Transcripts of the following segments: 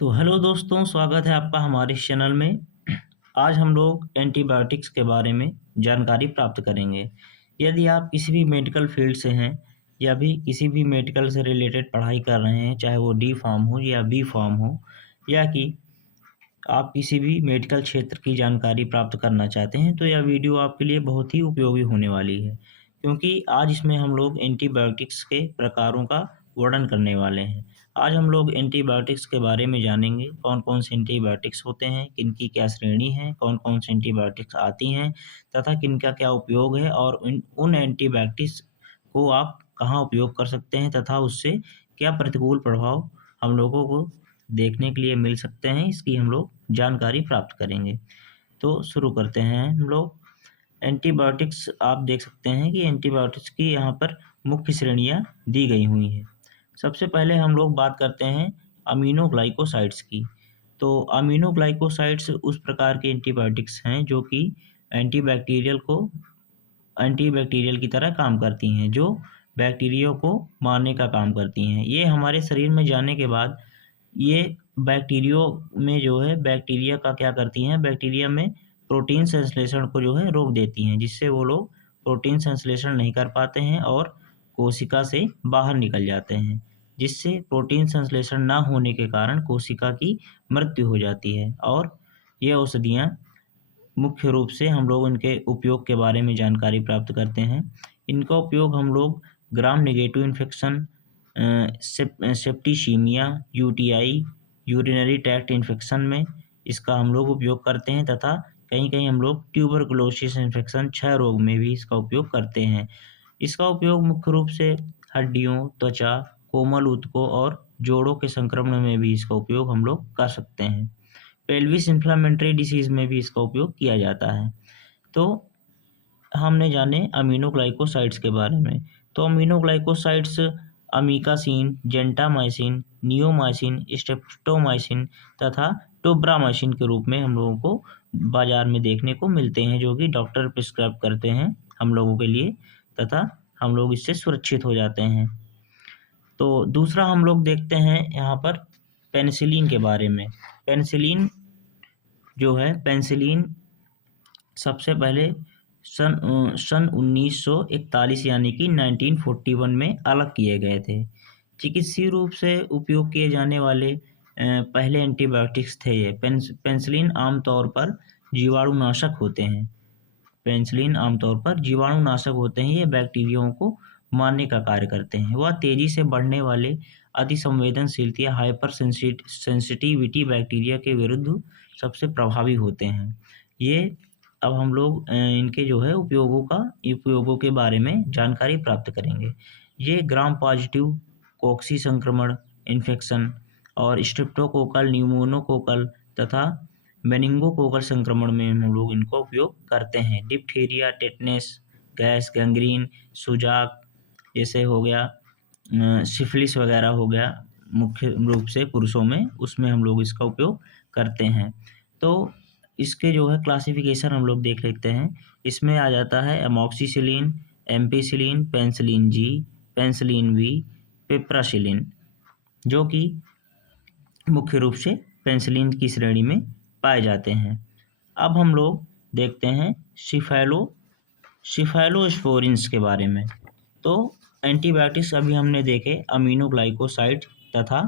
तो हेलो दोस्तों, स्वागत है आपका हमारे इस चैनल में। आज हम लोग एंटीबायोटिक्स के बारे में जानकारी प्राप्त करेंगे। यदि आप किसी भी मेडिकल फील्ड से हैं या भी किसी भी मेडिकल से रिलेटेड पढ़ाई कर रहे हैं, चाहे वो डी फार्म हो या बी फार्म हो, या कि आप किसी भी मेडिकल क्षेत्र की जानकारी प्राप्त करना चाहते हैं, तो यह वीडियो आपके लिए बहुत ही उपयोगी होने वाली है। क्योंकि आज इसमें हम लोग एंटीबायोटिक्स के प्रकारों का वर्णन करने वाले हैं। आज हम लोग एंटीबायोटिक्स के बारे में जानेंगे, कौन-कौन से एंटीबायोटिक्स होते हैं, किनकी क्या श्रेणी है, कौन-कौन से एंटीबायोटिक्स आती हैं तथा किनका क्या उपयोग है और उन एंटीबायोटिक्स को आप कहाँ उपयोग कर सकते हैं तथा उससे क्या प्रतिकूल प्रभाव हम लोगों को देखने के लिए मिल सकते हैं, इसकी हम लोग जानकारी प्राप्त करेंगे। तो शुरू करते हैं हम लोग। एंटीबायोटिक्स आप देख सकते हैं कि एंटीबायोटिक्स की यहाँ पर मुख्य श्रेणियाँ दी गई हुई हैं। सबसे पहले हम लोग बात करते हैं अमीनोग्लाइकोसाइड्स की। तो अमीनोग्लाइकोसाइड्स उस प्रकार के एंटीबायोटिक्स हैं जो कि एंटीबैक्टीरियल की तरह काम करती हैं, जो बैक्टीरिया को मारने का काम करती हैं। ये हमारे शरीर में जाने के बाद ये बैक्टीरियो में जो है बैक्टीरिया का क्या करती हैं, बैक्टीरिया में प्रोटीन संश्लेषण को जो है रोक देती हैं, जिससे वो लोग प्रोटीन संश्लेषण नहीं कर पाते हैं और कोशिका से बाहर निकल जाते हैं, जिससे प्रोटीन संश्लेषण ना होने के कारण कोशिका की मृत्यु हो जाती है। और ये औषधियाँ मुख्य रूप से हम लोग इनके उपयोग के बारे में जानकारी प्राप्त करते हैं। इनका उपयोग हम लोग gram negative infection, septicaemia, UTI, urinary tract infection में इसका हम लोग उपयोग करते हैं तथा कहीं-कहीं हम लोग ट्यूबरकुलोसिस इन्फेक्शन, क्षय रोग में भी इसका उपयोग करते हैं। इसका उपयोग मुख्य रूप से हड्डियों, त्वचा, कोमल ऊतकों और जोड़ों के संक्रमण में भी इसका उपयोग हम लोग कर सकते हैं। पेल्विस इन्फ्लेमेटरी डिसीज़ में भी इसका उपयोग किया जाता है। तो हमने जाने अमीनोग्लाइकोसाइड्स के बारे में। तो aminoglycosides amikacin, gentamicin, neomycin, streptomycin तथा टोब्रामाइसिन के रूप में हम लोगों को बाज़ार में देखने को मिलते हैं, जो कि डॉक्टर प्रिस्क्राइब करते हैं हम लोगों के लिए तथा हम लोग इससे सुरक्षित हो जाते हैं। तो दूसरा हम लोग देखते हैं यहाँ पर पेनिसिलिन के बारे में। पेनिसिलिन जो है, पेनिसिलिन सबसे पहले सन 1941 यानी कि 1941 में अलग किए गए थे। चिकित्सीय रूप से उपयोग किए जाने वाले पहले एंटीबायोटिक्स थे ये। पेनिसिलिन आमतौर पर जीवाणुनाशक होते हैं। पेनिसिलिन आमतौर पर जीवाणुनाशक होते हैं। ये बैक्टीरियाओं को मारने का कार्य करते हैं। वह तेजी से बढ़ने वाले अतिसंवेदनशीलता या हाइपर सेंसिटिविटी बैक्टीरिया के विरुद्ध सबसे प्रभावी होते हैं। ये अब हम लोग इनके जो है उपयोगों के बारे में जानकारी प्राप्त करेंगे। ये ग्राम पॉजिटिव कॉक्सी संक्रमण इन्फेक्शन और स्ट्रेप्टोकोकल, न्यूमोनोकोकल तथा मेनिंगोकोकल संक्रमण में हम लोग इनका उपयोग करते हैं। डिप्थीरिया, टेटनस, गैस, गैंग्रीन, सुजाक जैसे हो गया, सिफिलिस वगैरह हो गया, मुख्य रूप से पुरुषों में, उसमें हम लोग इसका उपयोग करते हैं। तो इसके जो है क्लासिफिकेशन हम लोग देख लेते हैं। इसमें आ जाता है amoxicillin, ampicillin, penicillin G, penicillin V, piperacillin, जो कि मुख्य रूप से पेनिसिलिन की श्रेणी में पाए जाते हैं। अब हम लोग देखते हैं सिफालोस्पोरिन्स के बारे में। तो एंटीबायोटिक्स अभी हमने देखे अमीनोग्लाइकोसाइड तथा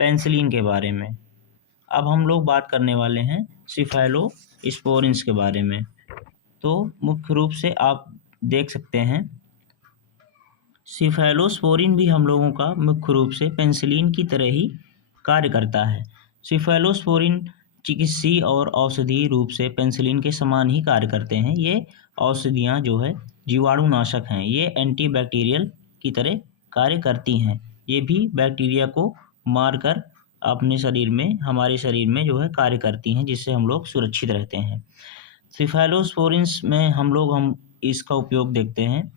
पेनिसिलिन के बारे में। अब हम लोग बात करने वाले हैं सिफालोस्पोरिन्स के बारे में। तो मुख्य रूप से आप देख सकते हैं सिफालोस्पोरिन भी हम लोगों का मुख्य रूप से पेनिसिलिन की तरह ही कार्य करता है। सिफालोस्पोरिन चिकित्सीय और औषधीय रूप से पेनिसिलिन के समान ही कार्य करते हैं। ये औषधियाँ जो है जीवाणुनाशक हैं। ये एंटीबैक्टीरियल की तरह कार्य करती हैं। ये भी बैक्टीरिया को मारकर अपने शरीर में, हमारे शरीर में जो है कार्य करती हैं, जिससे हम लोग सुरक्षित रहते हैं। सिफालोस्पोरिन्स में हम इसका उपयोग देखते हैं।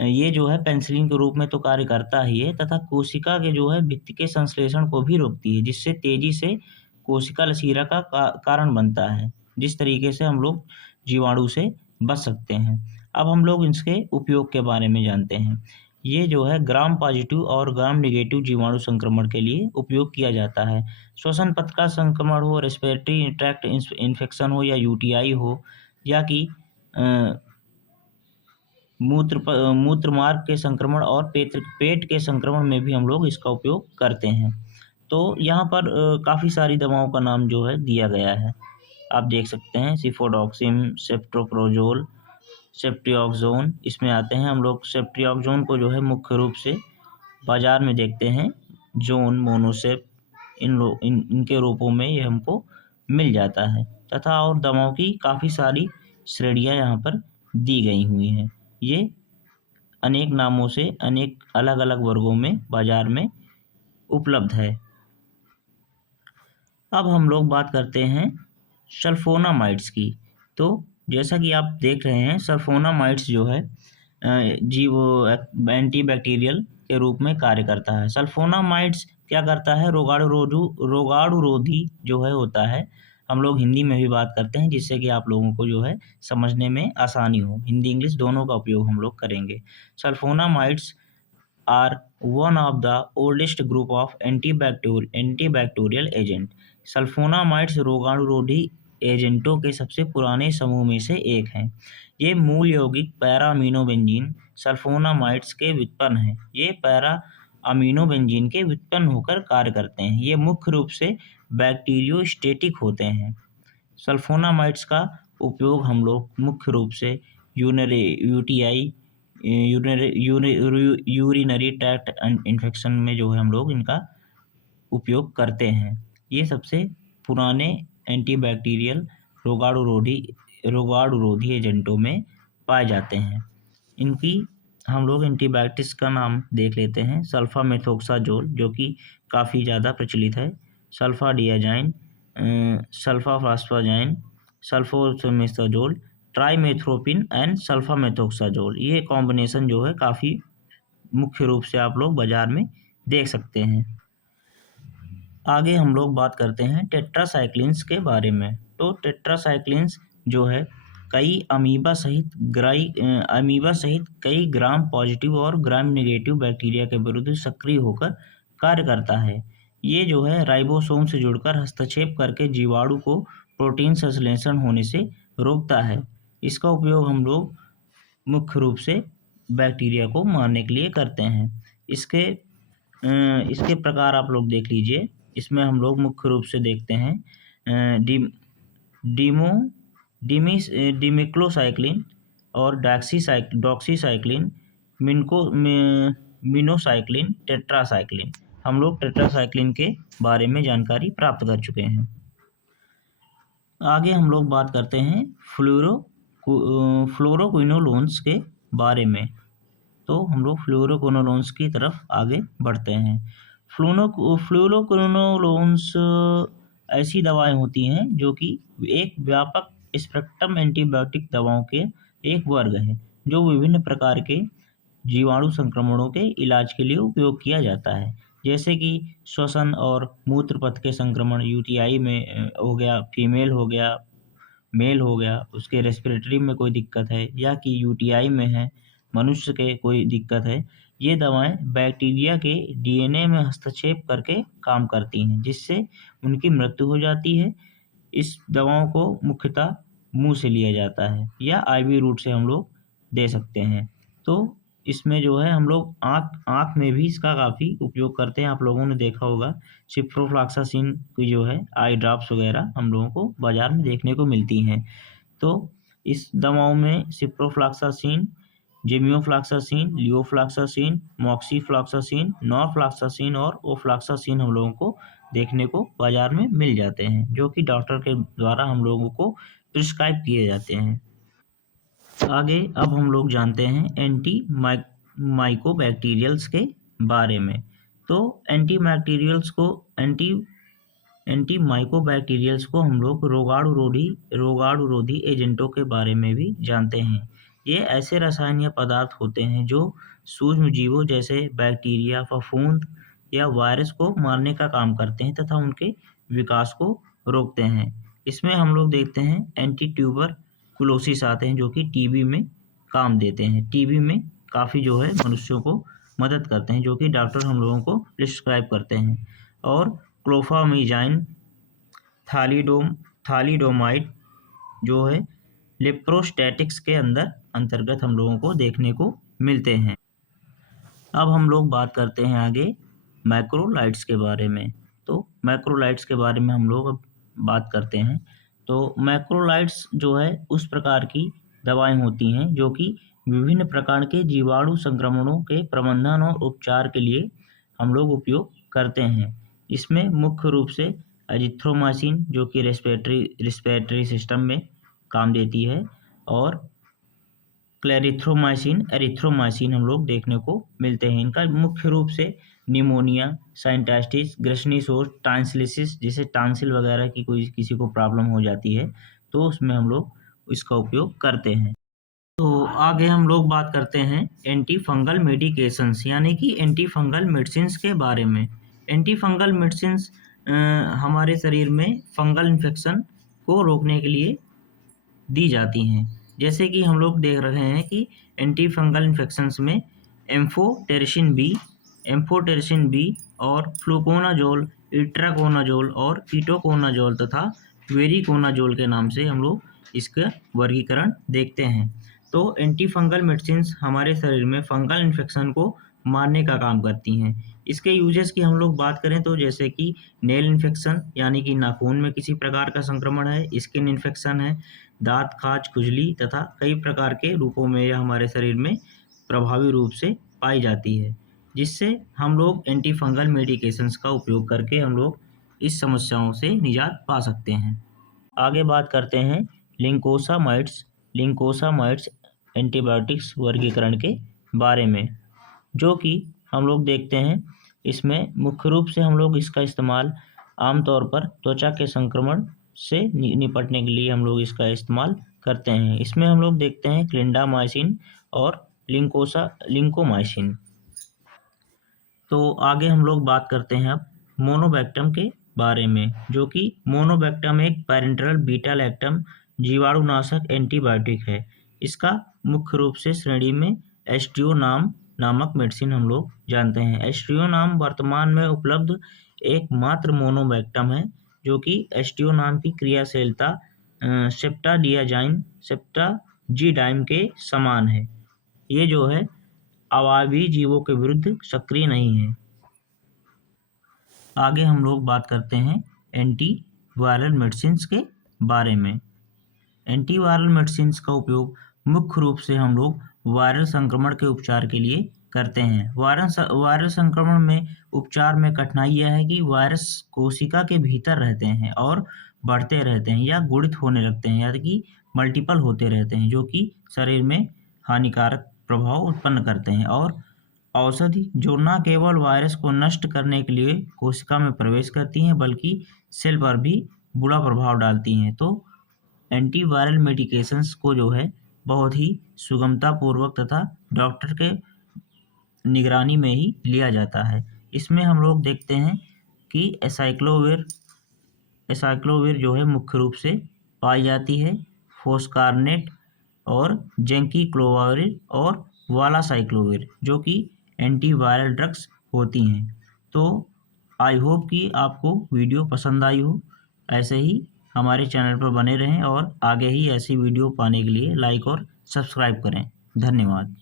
ये जो है पेनिसिलिन के रूप में तो कार्य करता ही है तथा कोशिका के जो है भित्ति के संश्लेषण को भी रोकती है, जिससे तेजी से कोशिका लसीरा का कारण बनता है, जिस तरीके से हम लोग जीवाणु से बच सकते हैं। अब हम लोग इसके उपयोग के बारे में जानते हैं। ये जो है ग्राम पॉजिटिव और ग्राम नेगेटिव जीवाणु संक्रमण के लिए उपयोग किया जाता है। श्वसन पथ का संक्रमण हो, रेस्पिरेटरी ट्रैक्ट इन्फेक्शन हो या यूटीआई हो, या कि मूत्र मार्ग के संक्रमण और पेट के संक्रमण में भी हम लोग इसका उपयोग करते हैं। तो यहाँ पर काफ़ी सारी दवाओं का नाम जो है दिया गया है, आप देख सकते हैं। सिफोडॉक्सिम, सेफ्ट्रोप्रोजोल, सेफ्ट्रियाक्सोन इसमें आते हैं। हम लोग सेफ्ट्रियाक्सोन को जो है मुख्य रूप से बाजार में देखते हैं जोन, मोनोसेप, इनके रूपों में ये हमको मिल जाता है, तथा और दवाओं की काफ़ी सारी श्रेणियाँ यहाँ पर दी गई हुई हैं। ये अनेक नामों से अनेक अलग अलग वर्गों में बाजार में उपलब्ध है। अब हम लोग बात करते हैं सल्फोनामाइड्स की। तो जैसा कि आप देख रहे हैं, सल्फोनामाइड्स जो है वो एंटीबैक्टीरियल के रूप में कार्य करता है। सल्फोनामाइड्स क्या करता है, रोगाणुरोधी जो है होता है। हम लोग हिंदी में भी बात करते हैं, जिससे कि आप लोगों को जो है समझने में आसानी हो। हिंदी इंग्लिश दोनों का उपयोग हम लोग करेंगे। Sulfonamides are one of the oldest group of antibacterial agent. Sulfonamides रोगाणुरोधी एजेंटों के सबसे पुराने समूह में से एक हैं। ये मूल यौगिक पैरा अमीनो बेंजीन सल्फोनामाइड्स के व्युत्पन्न हैं। ये पैरा अमीनो बेंजीन के व्युत्पन्न होकर कार्य करते हैं। ये मुख्य रूप से बैक्टीरियोस्टेटिक होते हैं। सल्फोनामाइड्स का उपयोग हम लोग मुख्य रूप से यूटीआई, यूरिनरी ट्रैक्ट इन्फेक्शन में जो है हम लोग इनका उपयोग करते हैं। ये सबसे पुराने एंटीबैक्टीरियल रोगाणुरोधी एजेंटों में पाए जाते हैं। इनकी हम लोग एंटीबायोटिक्स का नाम देख लेते हैं। सल्फामेथोक्साजोल जो कि काफ़ी ज़्यादा प्रचलित है, सल्फाडियाजाइन, सल्फाफास्फाजाइन, सल्फोमेथाजोल, ट्राइमेथ्रोपिन एंड सल्फामेथोक्साजोल, ये कॉम्बिनेशन जो है काफ़ी मुख्य रूप से आप लोग बाजार में देख सकते हैं। आगे हम लोग बात करते हैं टेट्रासाइक्लिन्स के बारे में। तो टेट्रासाइक्लिन्स जो है कई अमीबा सहित कई ग्राम पॉजिटिव और ग्राम नेगेटिव बैक्टीरिया के विरुद्ध सक्रिय होकर कार्य करता है। ये जो है राइबोसोम से जुड़कर हस्तक्षेप करके जीवाणु को प्रोटीन संश्लेषण होने से रोकता है। इसका उपयोग हम लोग मुख्य रूप से बैक्टीरिया को मारने के लिए करते हैं। इसके प्रकार आप लोग देख लीजिए। इसमें हम लोग मुख्य रूप से देखते हैं डिमिक्लोसाइक्लिन और डॉक्सीसाइक्लिन, मिनोसाइक्लिन, टेट्रासाइक्लिन। हम लोग टेट्रासाइक्लिन के बारे में जानकारी प्राप्त कर चुके हैं। आगे हम लोग बात करते हैं फ्लोरोक्विनोलोन्स के बारे में। तो हम लोग फ्लोरोक्विनोलोन्स की तरफ आगे बढ़ते हैं। फ्लोरोक्विनोलोन्स ऐसी दवाएं होती हैं जो कि एक व्यापक स्पेक्ट्रम एंटीबायोटिक दवाओं के एक वर्ग है, जो विभिन्न प्रकार के जीवाणु संक्रमणों के इलाज के लिए उपयोग किया जाता है। जैसे कि श्वसन और मूत्र पथ के संक्रमण, यूटीआई में हो गया, फीमेल हो गया, मेल हो गया, उसके रेस्पिरेटरी में कोई दिक्कत है, या कि यूटीआई में है, मनुष्य के कोई दिक्कत है। ये दवाएं बैक्टीरिया के डीएनए में हस्तक्षेप करके काम करती हैं, जिससे उनकी मृत्यु हो जाती है। इस दवाओं को मुख्यतः मुंह से लिया जाता है या आईवी रूट से हम लोग दे सकते हैं। तो इसमें जो है हम लोग आँख में भी इसका काफ़ी उपयोग करते हैं। आप लोगों ने देखा होगा सिप्रोफ्लॉक्सासिन की जो है आई ड्रॉप्स वगैरह हम लोगों को बाज़ार में देखने को मिलती हैं। तो इस दवाओं में सिप्रोफ्लॉक्सासिन, जेमियोफ्लॉक्सासिन, लियोफ्लॉक्सासिन, मॉक्सीफ्लॉक्सासिन, नॉरफ्लॉक्सासिन और ओफ्लॉक्सासिन हम लोगों को देखने को बाज़ार में मिल जाते हैं, जो कि डॉक्टर के द्वारा हम लोगों को प्रिस्क्राइब किए जाते हैं। आगे अब हम लोग जानते हैं एंटी माइकोबैक्टीरियल्स के बारे में। तो एंटी माइकोबैक्टीरियल्स को हम लोग रोगाणुरोधी एजेंटों के बारे में भी जानते हैं। ये ऐसे रसायनीय पदार्थ होते हैं जो सूक्ष्म जीवों जैसे बैक्टीरिया, फफूंद या वायरस को मारने का काम करते हैं तथा उनके विकास को रोकते हैं। इसमें हम लोग देखते हैं एंटी ट्यूबरकुलोसिस आते हैं, जो कि टीबी में काम देते हैं, टीबी में काफ़ी जो है मनुष्यों को मदद करते हैं, जो कि डॉक्टर हम लोगों को प्रिस्क्राइब करते हैं। और क्लोफामिजाइन, थालिडोमाइड जो है लेप्रोस्टैटिक्स के अंतर्गत हम लोगों को देखने को मिलते हैं। अब हम लोग बात करते हैं आगे मैक्रोलाइड्स के बारे में। तो मैक्रोलाइड्स के बारे में हम लोग अब बात करते हैं। तो मैक्रोलाइड्स जो है उस प्रकार की दवाएं होती हैं जो कि विभिन्न प्रकार के जीवाणु संक्रमणों के प्रबंधन और उपचार के लिए हम लोग उपयोग करते हैं। इसमें मुख्य रूप से एजिथ्रोमाइसिन जो कि रेस्पिरेटरी सिस्टम में काम देती है, और क्लेरिथ्रोमाइसिन, एरिथ्रोमाइसिन हम लोग देखने को मिलते हैं। इनका मुख्य रूप से निमोनिया, साइनटाइटिस, ग्रसनीसोस, टांसिलिसिस, जैसे टांसिल वगैरह की कोई किसी को प्रॉब्लम हो जाती है तो उसमें हम लोग इसका उपयोग करते हैं। तो आगे हम लोग बात करते हैं एंटी फंगल मेडिकेशंस यानी कि एंटी फंगल मेडिसिन्स के बारे में। एंटी फंगल मेडिसिन्स हमारे शरीर में फंगल इन्फेक्शन को रोकने के लिए दी जाती हैं। जैसे कि हम लोग देख रहे हैं कि एंटी फंगल इन्फेक्शंस में एम्फोटेरिसिन बी और फ्लूकोनाजोल, इट्राकोनाजोल और कीटोकोनाजोल तथा वेरिकोनाजोल के नाम से हम लोग इसका वर्गीकरण देखते हैं। तो एंटी फंगल मेडिसिन्स हमारे शरीर में फंगल इन्फेक्शन को मारने का काम करती हैं। इसके यूजेस की हम लोग बात करें तो जैसे कि नेल इन्फेक्शन यानी कि नाखून में किसी प्रकार का संक्रमण है, स्किन इन्फेक्शन है, दांत, खाज, खुजली तथा कई प्रकार के रूपों में यह हमारे शरीर में प्रभावी रूप से पाई जाती है, जिससे हम लोग एंटी फंगल मेडिकेशंस का उपयोग करके हम लोग इस समस्याओं से निजात पा सकते हैं। आगे बात करते हैं लिंकोसामाइड्स एंटीबायोटिक्स वर्गीकरण के बारे में, जो कि हम लोग देखते हैं इसमें मुख्य रूप से हम लोग इसका इस्तेमाल आमतौर पर त्वचा के संक्रमण से निपटने के लिए हम लोग इसका इस्तेमाल करते हैं। इसमें हम लोग देखते हैं क्लिंडामाइसिन और लिंकोमाइसिन। तो आगे हम लोग बात करते हैं अब मोनोबैक्टम के बारे में, जो कि मोनोबैक्टम एक पैरेंटरल बीटा लैक्टम जीवाणुनाशक एंटीबायोटिक है। इसका मुख्य रूप से श्रेणी में एस्ट्रियोनाम नामक मेडिसिन हम लोग जानते हैं। एस्ट्रियोनाम वर्तमान में उपलब्ध एकमात्र मोनोबैक्टम है जो कि एस्ट्रियोनाम की क्रियाशीलता सेप्टाजीडाइम के समान है। ये जो है अवायवीय जीवों के विरुद्ध सक्रिय नहीं है। आगे हम लोग बात करते हैं एंटी वायरल मेडिसिन्स के बारे में। एंटी वायरल मेडिसिन्स का उपयोग मुख्य रूप से हम लोग वायरल संक्रमण के उपचार के लिए करते हैं। वायरल संक्रमण में उपचार में कठिनाई यह है कि वायरस कोशिका के भीतर रहते हैं और बढ़ते रहते हैं या गुणित होने लगते हैं, यानी कि मल्टीपल होते रहते हैं, जो कि शरीर में हानिकारक प्रभाव उत्पन्न करते हैं। और औषधि जो न केवल वायरस को नष्ट करने के लिए कोशिका में प्रवेश करती हैं बल्कि सेल पर भी बुरा प्रभाव डालती हैं। तो एंटीवायरल मेडिकेशंस को जो है बहुत ही सुगमतापूर्वक तथा डॉक्टर के निगरानी में ही लिया जाता है। इसमें हम लोग देखते हैं कि एसाइक्लोविर जो है मुख्य रूप से पाई जाती है, फोस्कारनेट और जेंकीक्लोविर और वालासाइक्लोविर जो कि एंटीवायरल ड्रग्स होती हैं। तो आई होप कि आपको वीडियो पसंद आई हो। ऐसे ही हमारे चैनल पर बने रहें और आगे ही ऐसी वीडियो पाने के लिए लाइक और सब्सक्राइब करें। धन्यवाद।